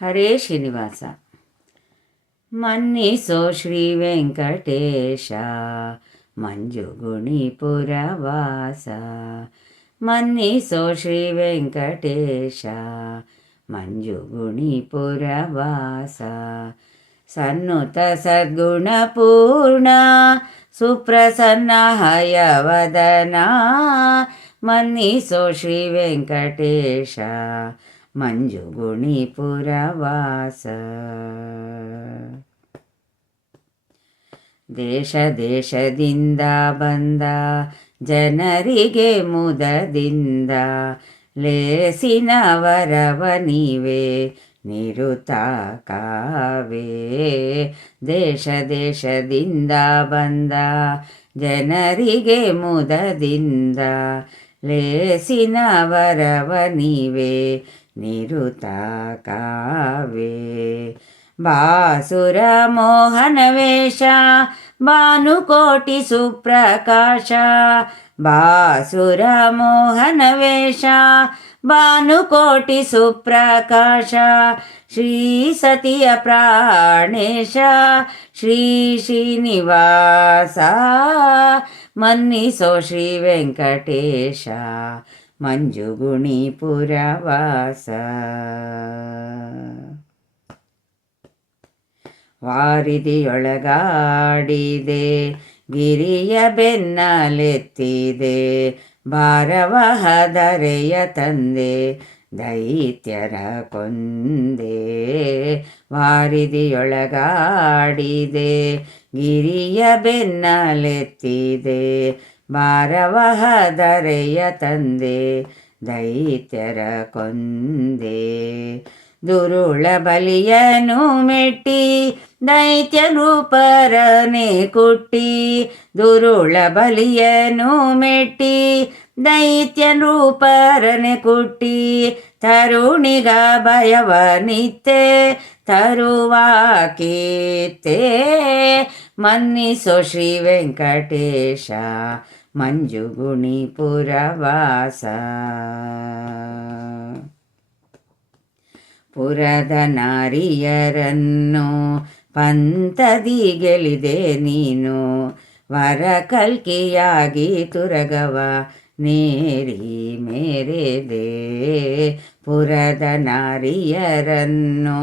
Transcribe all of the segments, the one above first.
ಹರೇ ಶ್ರೀನಿವಾಸ ಮನ್ನಿಸೋ ಶ್ರೀ ವೆಂಕಟೇಶ ಮಂಜುಗುಣಿಪುರ ವಾಸ ಮನ್ನಿಸೋ ಶ್ರೀ ವೆಂಕಟೇಶ ಮಂಜುಗುಣಿಪುರ ವಾಸ ಸನ್ನುತ ಸದ್ಗುಣಪೂರ್ಣ ಸುಪ್ರಸನ್ನ ಹಯವದನ ಮನ್ನಿಸೋ ಶ್ರೀ ವೆಂಕಟೇಶ ಮಂಜುಗುಣಿಪುರ ಪುರವಾಸ ದೇಶ ದೇಶದಿಂದ ಬಂದ ಜನರಿಗೆ ಮುದದಿಂದ ಲೇಸಿನ ವರವ ನೀವೇ ನಿರುತ ಕಾವೇ ದೇಶ ದೇಶದಿಂದ ಬಂದ ಜನರಿಗೆ ಮುದದಿಂದ ಲೇಸಿನ ವರವ నిరుతాకావే బాసురమోహనవేష భానుకోటి సుప్రకాశ బాసురమోహనవేష భానుకోటి సుప్రకాశ శ్రీ సతియ ప్రాణేశ శ్రీ శ్రీనివాస మన్నిసో శ్రీ వెంకటేశ ಪ್ರಾಣೇಶ ಶ್ರೀ ಶ್ರೀನಿವಾಸ ಮನ್ನಿಸೋ ಶ್ರೀ ವೆಂಕಟೇಶ ಮಂಜುಗುಣಿಪುರ ವಾಸ ವಾರಿದಿಯೊಳಗಾಡಿದೆ ಗಿರಿಯ ಬೆನ್ನಲೆತ್ತಿದೆ ಭಾರವಹದರೆಯ ತಂದೆ ದೈತ್ಯರ ಕೊಂದೆ ವಾರಿದಿಯೊಳಗಾಡಿದೆ ಗಿರಿಯ ಬೆನ್ನಲೆತ್ತಿದೆ ಭಾರವಹದರೆಯ ತಂದೆ, ದೈತ್ಯರ ಕೊಂದೆ. ದುರುಳ ಬಲಿಯನು ಮೆಟ್ಟಿ, ದೈತ್ಯ ರೂಪರನೆ ಕುಟ್ಟಿ. ದುರುಳ ಬಲಿಯನು ಮೆಟ್ಟಿ, ದೈತ್ಯ ರೂಪರನೆ ಕುಟ್ಟಿ. ತರುಣಿಗ ಭಯವ ನಿತ್ತೆ ತರುವ ಕೀತೆ ಮನ್ನಿಸೋ ಶ್ರೀ ವೆಂಕಟೇಶ ಮಂಜುಗುಣಿ ಪುರವಾಸ ಪುರದ ನಾರಿಯರನ್ನು ಪಂಥದಿ ಗೆಲಿದೆ ನೀನು ವರ ಕಲ್ಕಿಯಾಗಿ ತುರಗವ ನೇರಿ ಮೇರೆದೆ ಪುರದ ನಾರಿಯರನ್ನು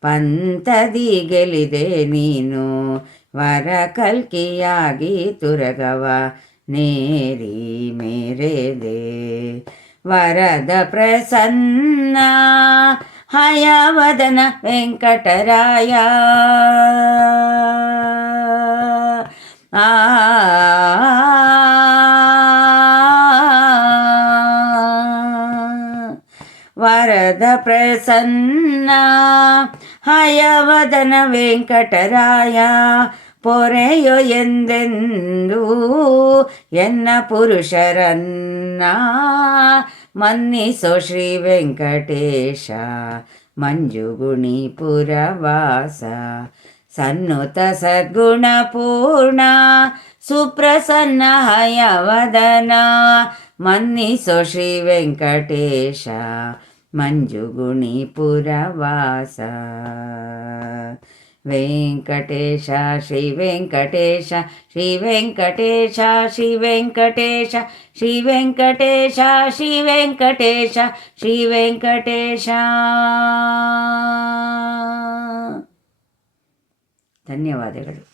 ಪಂಥದಿ ಗೆಲಿದೆ ನೀನು. ವರ ಕಲ್ಕಿಯಾಗಿ ತುರಗವ ನೇರಿ ಮೇರೆದೆ. ವರದ ಪ್ರಸನ್ನ ಹಯವದನ ವೆಂಕಟರಾಯ. ಆ ವರದ ಪ್ರಸನ್ನ. ಹಯವದನ ವೆಂಕಟರಾಯ. ಪೊರೆಯೋ ಎಂದೆಂದು ಎನ್ನ ಪುರುಷರನ್ನ. ಮನ್ನಿಸೋ ಶ್ರೀ ವೆಂಕಟೇಶ. ಮಂಜುಗುಣಿ ಪುರವಾಸ. ಸನ್ನುತ ಸದ್ಗುಣಪೂರ್ಣ ಸುಪ್ರಸನ್ನ ಹಯವದನ ಮನ್ನಿಸೋ ಶ್ರೀ ವೆಂಕಟೇಶ. ಮಂಜುಗುಣಿಪುರ ವಾಸ ವೆಂಕಟೇಶ ಶ್ರೀ ವೆಂಕಟೇಶ ಶ್ರೀ ವೆಂಕಟೇಶ ಶ್ರೀ ವೆಂಕಟೇಶ ಶ್ರೀ ವೆಂಕಟೇಶ ಶ್ರೀ ವೆಂಕಟೇಶ ಶ್ರೀ ವೆಂಕಟೇಶ ಧನ್ಯವಾದಗಳು